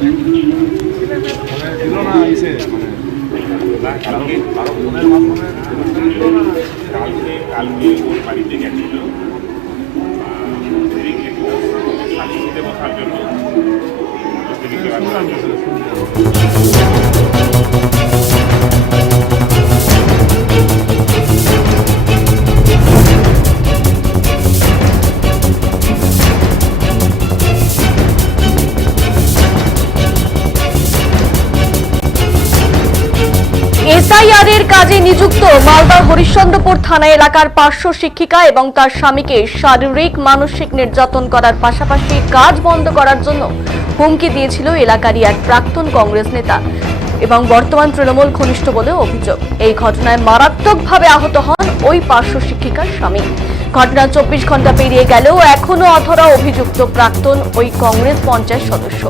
কালকে ওর বাড়িতে গেছিল বসার জন্য। এসআইআর কাজে নিযুক্ত মালদার হরিশ্চন্দ্রপুর থানা এলাকার পার্শ্ব শিক্ষিকা এবং তার স্বামীকে শারীরিক মানসিক নির্যাতন করার পাশাপাশি কাজ বন্ধ করার জন্য হুমকি দিয়েছিল এলাকারই এক প্রাক্তন কংগ্রেস নেতা এবং বর্তমান তৃণমূল ঘনিষ্ঠ বলে অভিযোগ। এই ঘটনায় মারাত্মকভাবে আহত হন ওই পার্শ্ব শিক্ষিকার স্বামী। ঘটনা 24 ঘন্টা পেরিয়ে গেলেও এখনো অধরা অভিযুক্ত প্রাক্তন ওই কংগ্রেস পঞ্চায়েত সদস্য।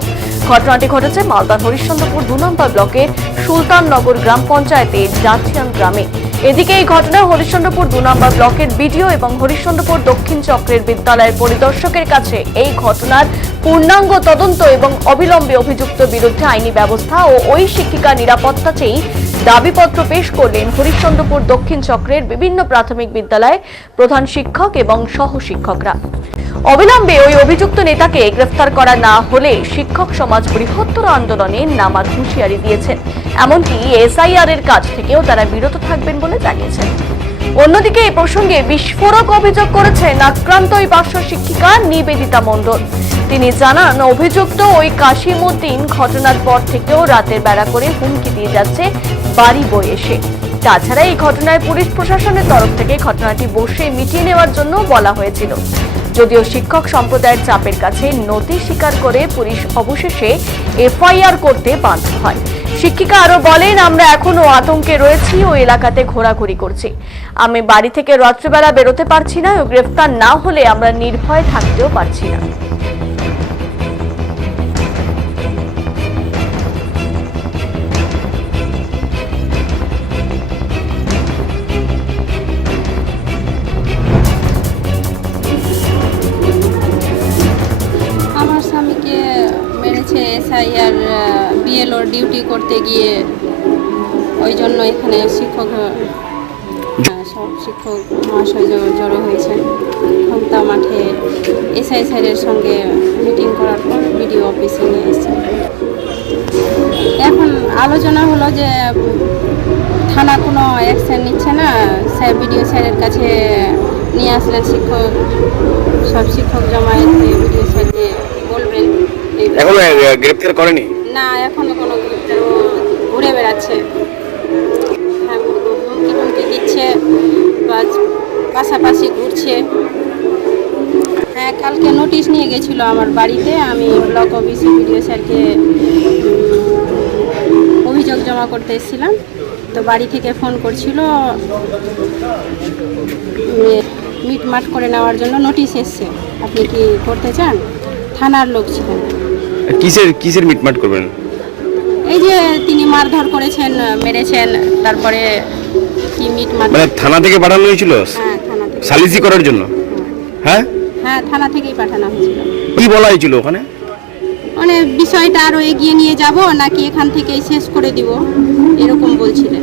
ঘটনাটি ঘটেছে মালদার হরিশ্চন্দ্রপুর 2 নম্বর ব্লকের সুলতাননগর গ্রাম পঞ্চায়েতের জাঠিয়ান গ্রামে। এদিকে এই ঘটনায় হরিশ্চন্দ্রপুর 2 নম্বর ব্লকের বিডিও এবং হরিশ্চন্দ্রপুর দক্ষিণ চক্রের বিদ্যালয়ের পরিদর্শকের কাছে এই ঘটনার পূর্ণাঙ্গ তদন্ত এবং অবিলম্বে অভিযুক্ত বিরুদ্ধে আইনি ব্যবস্থা ও ওই শিক্ষিকার নিরাপত্তা চেয়ে দাবিপত্র পেশ করলেন হরিশ্চন্দ্রপুর দক্ষিণ চক্রের বিভিন্ন প্রাথমিক বিদ্যালয়ের প্রধান শিক্ষক এবং সহ শিক্ষকরা। অবিলম্বে ওই অভিযুক্ত নেতাকে গ্রেফতার করা না হলে শিক্ষক সমাজ বৃহত্তর আন্দোলনে নামার হুঁশিয়ারি দিয়েছেন। এমনকি এসআইআর এর কাজ থেকেও তারা বিরত থাকবেন বলে জানিয়েছেন। অন্যদিকে এই প্রসঙ্গে বিস্ফোরক অভিযোগ করেছেন আক্রান্ত ওই পার্শ্ব শিক্ষিকা নিবেদিতা মণ্ডল। তিনি জানান, অভিযুক্ত ওই কাশিমউদ্দিন ঘটনার পর থেকেও রাতের বেলা করে হুমকি দিয়ে যাচ্ছে বাড়ি বয়ে এসে। তাছাড়া এই ঘটনায় পুলিশ প্রশাসনের তরফ থেকে ঘটনাটি বসে মিটিয়ে নেওয়ার জন্য বলা হয়েছিল। যদিও শিক্ষক সম্প্রদায়ের চাপের কাছে নথি স্বীকার করে পুলিশ অবশেষে এফআইআর করতে বাধ্য হয়। শিক্ষিকা আরো বলেন, আমরা এখনো আতঙ্কে রয়েছি ও এলাকাতে ঘোরাঘুরি করছি। আমি বাড়ি থেকে রাত্রিবেলা বেরোতে পারছি না ও গ্রেফতার না হলে আমরা নির্ভয় থাকতেও পারছি না। এসআইআর বিএলওর ডিউটি করতে গিয়ে ওই জন্য এখানে সব শিক্ষক মহাশয় জড়ো হয়েছেন। ঘন্টা মাঠে এসআই স্যারের সঙ্গে মিটিং করার পর বিডিও অফিসে নিয়ে এসেছেন। এখন আলোচনা হলো যে থানা কোনো অ্যাকশন নিচ্ছে না, স্যার বিডিও স্যারের কাছে নিয়ে আসলেন সব শিক্ষক জমায়েত বিডিও স্যারকে বলবেন। এখনো গ্রেফতার করেনি? না, এখনো কোনো গ্রেফতার, ঘুরে বেড়াচ্ছে, হুমকি দিচ্ছে, পাশাপাশি ঘুরছে। হ্যাঁ, কালকে নোটিশ নিয়ে গেছিল আমার বাড়িতে। আমি ব্লক অফিসে বিডিও স্যারকে অভিযোগ জমা করতে এসেছিলাম, তো বাড়ি থেকে ফোন করছিল মিটমাট করে নেওয়ার জন্য নোটিশ এসছে, আপনি কি করতে চান? থানার লোক ছিলেন। কিসের মিটমাট করবেন? এই যে তিনি মারধর করেছেন, মেরেছেন, তারপরে কি মিটমাট। মানে থানা থেকে পাঠানো হয়েছিল? হ্যাঁ, থানা থেকে সালিসি করার জন্য। হ্যাঁ হ্যাঁ, থানা থেকেই পাঠানো হয়েছিল। কি বলা হয়েছিল ওখানে? মানে বিষয়টা আরো এগিয়ে নিয়ে যাব নাকি এখান থেকেই শেষ করে দিব, এরকম বলছিলেন।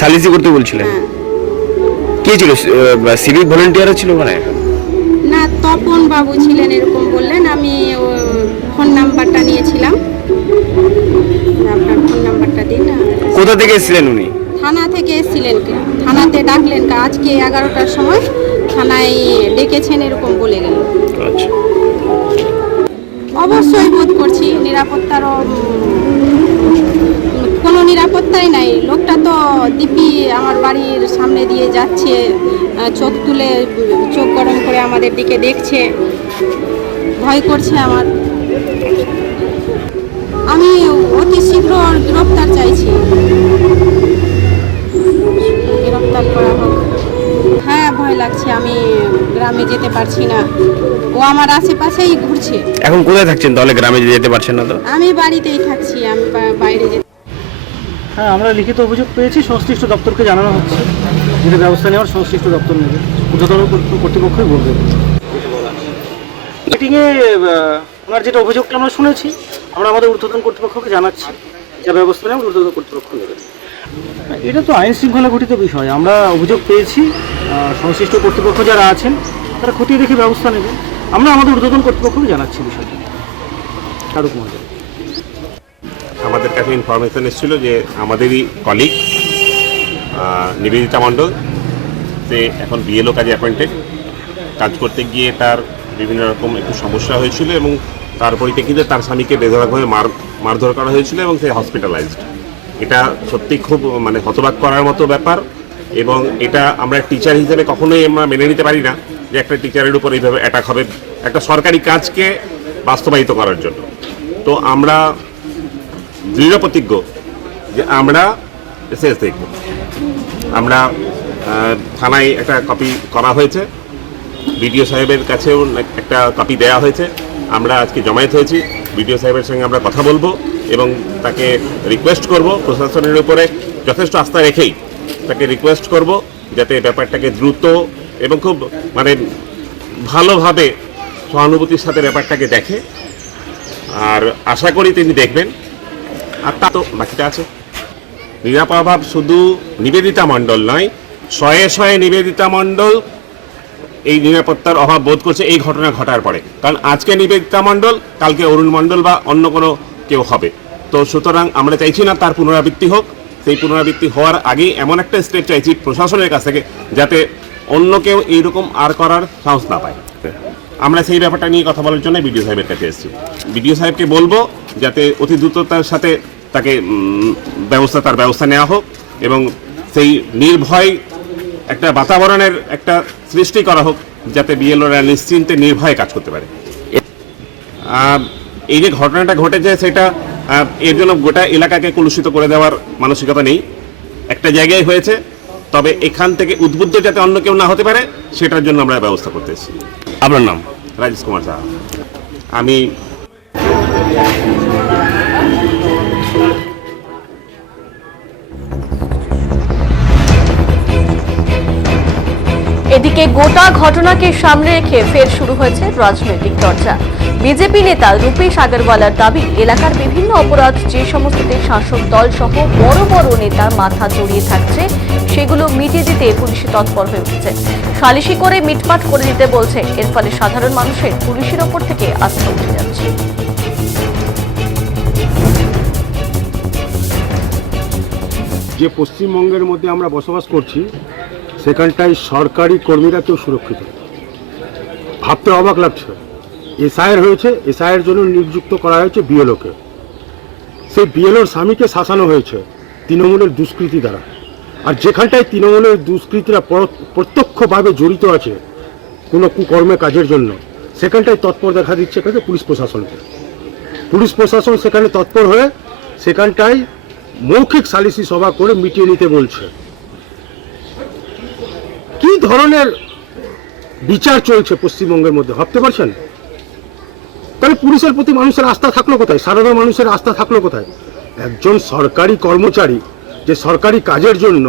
সালিসি করতে বলছিলেন? হ্যাঁ। কে ছিল? সিভিক ভলেন্টিয়ার ছিল ওখানে? না, তপন বাবু ছিলেন এরকম বললেন। আমি ফোন নাম্বারটা নিয়েছিলাম, আপনার ফোন নাম্বারটা দিন। কোথা থেকে এসেছিলেন উনি? থানা থেকে এসেছিলেন। থানাতে ডাকলেন আজকে 11টার সময় থানায় ডেকেছেন, এরকম বলে গেল। আচ্ছা, অবশ্যই বোধ করছি নিরাপত্তারও কোনো নিরাপত্তাই নাই। লোকটা তো দিব্যি আমার বাড়ির সামনে দিয়ে যাচ্ছে, চোখ তুলে চোখ গরম করে আমাদের দিকে দেখছে, ভয় করছে আমার। আমি অতি শীঘ্র গ্রেফতার চাইছি, গ্রেফতার করা হোক। হ্যাঁ, ভয় লাগছে, আমি গ্রামে যেতে পারছি না, ও আমার আশেপাশেই ঘুরছে। এখন কোথায় থাকছেন তাহলে? গ্রামে যেতে পারছেন না তো? আমি বাড়িতেই থাকছি, আমি বাইরে যেতে। হ্যাঁ, আমরা লিখিত অভিযোগ পেয়েছি, সংশ্লিষ্ট দপ্তরকে জানানো হচ্ছে, যেটা ব্যবস্থা নেওয়ার সংশ্লিষ্ট দপ্তর নেবে, ঊর্ধ্বতন কর্তৃপক্ষই বলবে। মিটিংয়ে ওনার যেটা অভিযোগটা আমরা শুনেছি, আমরা আমাদের ঊর্ধ্বতন কর্তৃপক্ষকে জানাচ্ছি, যা ব্যবস্থা নেওয়া ঊর্ধ্বতন কর্তৃপক্ষ নেবে। এটা তো আইন শৃঙ্খলা ঘটিত বিষয়, আমরা অভিযোগ পেয়েছি, সংশ্লিষ্ট কর্তৃপক্ষ যারা আছেন তারা খতিয়ে দেখে ব্যবস্থা নেবে। আমরা আমাদের ঊর্ধ্বতন কর্তৃপক্ষকে জানাচ্ছি বিষয়টা। শাহরুখ মন্ডল, আমাদের কাছে ইনফরমেশন এসেছিল যে আমাদেরই কলিগ নিবেদিতা মণ্ডল, সে এখন বিএলও কাজে অ্যাপয়েন্টেড। কাজ করতে গিয়ে তার বিভিন্ন রকম একটু সমস্যা হয়েছিল এবং তার পরিপ্রেক্ষিতে তার স্বামীকে বেধড়কভাবে মারধর করা হয়েছিল এবং সে হসপিটালাইজড। এটা সত্যি খুব মানে হতবাক করার মতো ব্যাপার, এবং এটা আমরা টিচার হিসেবে কখনোই আমরা মেনে নিতে পারি না যে একটা টিচারের উপর এইভাবে অ্যাটাক হবে একটা সরকারি কাজকে বাস্তবায়িত করার জন্য। তো আমরা দৃঢ় প্রতিজ্ঞ যে আমরা শেষ দেখব। আমরা থানায় একটা কপি করা হয়েছে, বিডিও সাহেবের কাছেও একটা কপি দেওয়া হয়েছে। আমরা আজকে জমায়েত হয়েছি, বিডিও সাহেবের সঙ্গে আমরা কথা বলবো এবং তাকে রিকোয়েস্ট করব, প্রশাসনের উপরে যথেষ্ট আস্থা রেখেই তাকে রিকোয়েস্ট করব যাতে ব্যাপারটাকে দ্রুত এবং খুব মানে ভালোভাবে সহানুভূতির সাথে ব্যাপারটাকে দেখে। আর আশা করি তিনি দেখবেন। আর তা তো বাকিটা আছে। নিরাপদ অভাব শুধু নিবেদিতা মণ্ডল নয়, শয়ে শয়ে নিবেদিতা মণ্ডল এই নিরাপত্তার অভাব বোধ করছে এই ঘটনা ঘটার পরে। কারণ আজকে নিবেদিতা মণ্ডল, কালকে অরুণ মণ্ডল বা অন্য কোনো কেউ হবে। তো সুতরাং আমরা চাইছি না তার পুনরাবৃত্তি হোক। সেই পুনরাবৃত্তি হওয়ার আগেই এমন একটা স্টেপ চাইছি প্রশাসনের কাছ থেকে যাতে অন্য কেউ এইরকম আর করার সাহস না পায়। আমরা সেই ব্যাপারটা নিয়ে কথা বলার জন্য বিডিও সাহেবের কাছে এসেছি। বিডিও সাহেবকে বলবো যাতে অতি দ্রুততার সাথে তাকে তার ব্যবস্থা নেওয়া হোক এবং সেই নির্ভয় একটা বাতাবরণের একটা সৃষ্টি করা হোক যাতে বিএলওরা নিশ্চিন্তে নির্ভয়ে কাজ করতে পারে। এই যে ঘটনাটা ঘটেছে সেটা এর জন্য গোটা এলাকাকে কলুষিত করে দেওয়ার মানসিকতা নেই, একটা জায়গায় হয়েছে। তবে এখান থেকে উদ্বুদ্ধ যাতে অন্য কেউ না হতে পারে সেটার জন্য আমরা ব্যবস্থা করতেছি। আপনার নাম? রাজেশ কুমার সাহা। আমি এদিকে গোটা ঘটনাকে সামনে রেখে ফের শুরু হয়েছে রাজনৈতিক চর্চা। বিজেপি নেতা রূপেশ আগরওয়ালার দাবি, এলাকার বিভিন্ন অপরাধ যে সমস্ততে শাসক দল সহ বড় বড় নেতার মাথা জড়িয়ে থাকছে সেগুলো মিটিয়ে দিতে পুলিশ তৎপর হয়ে উঠেছে। সালিশি করে মিটমাট করে দিতে বলছে। এর ফলে সাধারণ মানুষের পুলিশের ওপর থেকে আস্থা উঠে যাচ্ছে। যে পশ্চিমবঙ্গের মধ্যে আমরা বসবাস করছি সেখানটায় সরকারি কর্মীরা কেউ সুরক্ষিত, ভাবতে অবাক লাগছে। এসআইআর হয়েছে, এসআইআর জন্য নিযুক্ত করা হয়েছে বিএলওকে। সেই বিএলওর স্বামীকে শাসানো হয়েছে তৃণমূলের দুষ্কৃতী দ্বারা। আর যেখানটায় তৃণমূলের দুষ্কৃতীরা প্রত্যক্ষভাবে জড়িত আছে কোনো কুকর্মে কাজের জন্য, সেখানটায় তৎপর দেখা দিচ্ছে এখানে পুলিশ প্রশাসনকে। পুলিশ প্রশাসন সেখানে তৎপর হয়ে সেখানটায় মৌখিক সালিসি সভা করে মিটিয়ে নিতে বলছে। কি ধরনের বিচার চলছে পশ্চিমবঙ্গের মধ্যে ভাবতে পারছেন? তাহলে পুলিশের প্রতি মানুষের আস্থা থাকলো কোথায়? সাধারণ মানুষের আস্থা থাকলো কোথায়? একজন সরকারি কর্মচারী যে সরকারি কাজের জন্য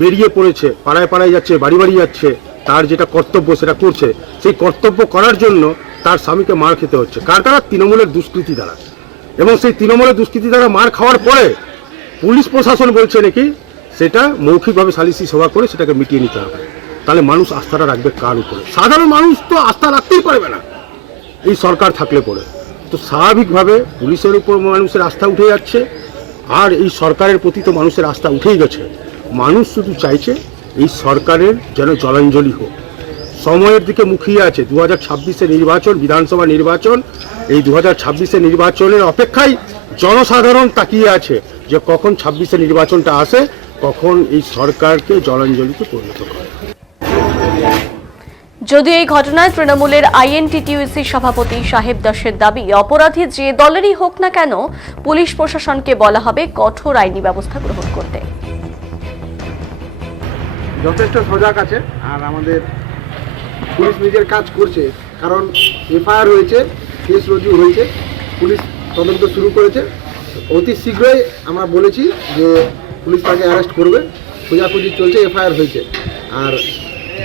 বেরিয়ে পড়েছে, পাড়ায় পাড়ায় যাচ্ছে, বাড়ি বাড়ি যাচ্ছে, তার যেটা কর্তব্য সেটা করছে, সেই কর্তব্য করার জন্য তার স্বামীকে মার খেতে হচ্ছে। কার দ্বারা? তৃণমূলের দুষ্কৃতী দ্বারা। এবং সেই তৃণমূলের দুষ্কৃতী দ্বারা মার খাওয়ার পরে পুলিশ প্রশাসন বলছে নাকি সেটা মৌখিকভাবে সালিসি সভা করে সেটাকে মিটিয়ে নিতে হবে। তাহলে মানুষ আস্থাটা রাখবে কার উপরে? সাধারণ মানুষ তো আস্থা রাখতেই পারবে না এই সরকার থাকলে পরে। তো স্বাভাবিকভাবে পুলিশের উপর মানুষের আস্থা উঠে যাচ্ছে, আর এই সরকারের প্রতি তো মানুষের আস্থা উঠেই গেছে। মানুষ শুধু চাইছে এই সরকারের যেন জলাঞ্জলি হোক। সময়ের দিকে মুখিয়ে আছে 2026-এর নির্বাচন, বিধানসভা নির্বাচন। এই 2026-এর নির্বাচনের অপেক্ষায় জনসাধারণ তাকিয়ে আছে যে কখন 26-এর নির্বাচনটা আসে, কখন এই সরকারকে জলাঞ্জলিতে পরিণত করে। যদিও এই ঘটনায় তৃণমূলের আইএনটিটিইউসি সভাপতি সাহেব দাসের দাবি, অপরাধী যে দলেরই হোক না কেন পুলিশ প্রশাসনকে বলা হবে কঠোর আইনি ব্যবস্থা গ্রহণ করতে। যথেষ্ট সজাগ আছে আর আমাদের পুলিশ নিজের কাজ করছে, কারণ এফআইআর হয়েছে, কেস রুজু হয়েছে, পুলিশ তদন্ত শুরু করেছে। অতি শীঘ্রই আমরা বলেছি যে পুলিশ তাকে অ্যারেস্ট করবে, খোঁজাখুঁজি চলছে, এফআইআর হয়েছে। আর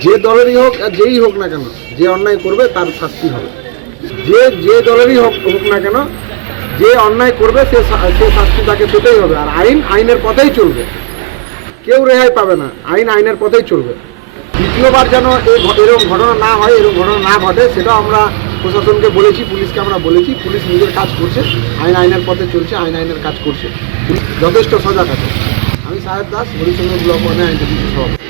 যে দলেরই হোক আর যেই হোক না কেন, যে অন্যায় করবে তার শাস্তি হবে। যে দলেরই হোক না কেন, যে অন্যায় করবে সে শাস্তি তাকে পেতেই হবে। আর আইনের পথেই চলবে, কেউ রেহাই পাবে না, আইনের পথেই চলবে। দ্বিতীয়বার যেন এরকম ঘটনা না হয়, এরকম ঘটনা না ঘটে, সেটাও আমরা প্রশাসনকে বলেছি, পুলিশকে আমরা বলেছি। পুলিশ নিজের কাজ করছে, আইনের পথে চলছে, আইনের কাজ করছে, যথেষ্ট সজাগ আছে। আমি সাহেব দাস, হরিচন্দ্র ব্লক 1 আইনজীবী সভাপতি।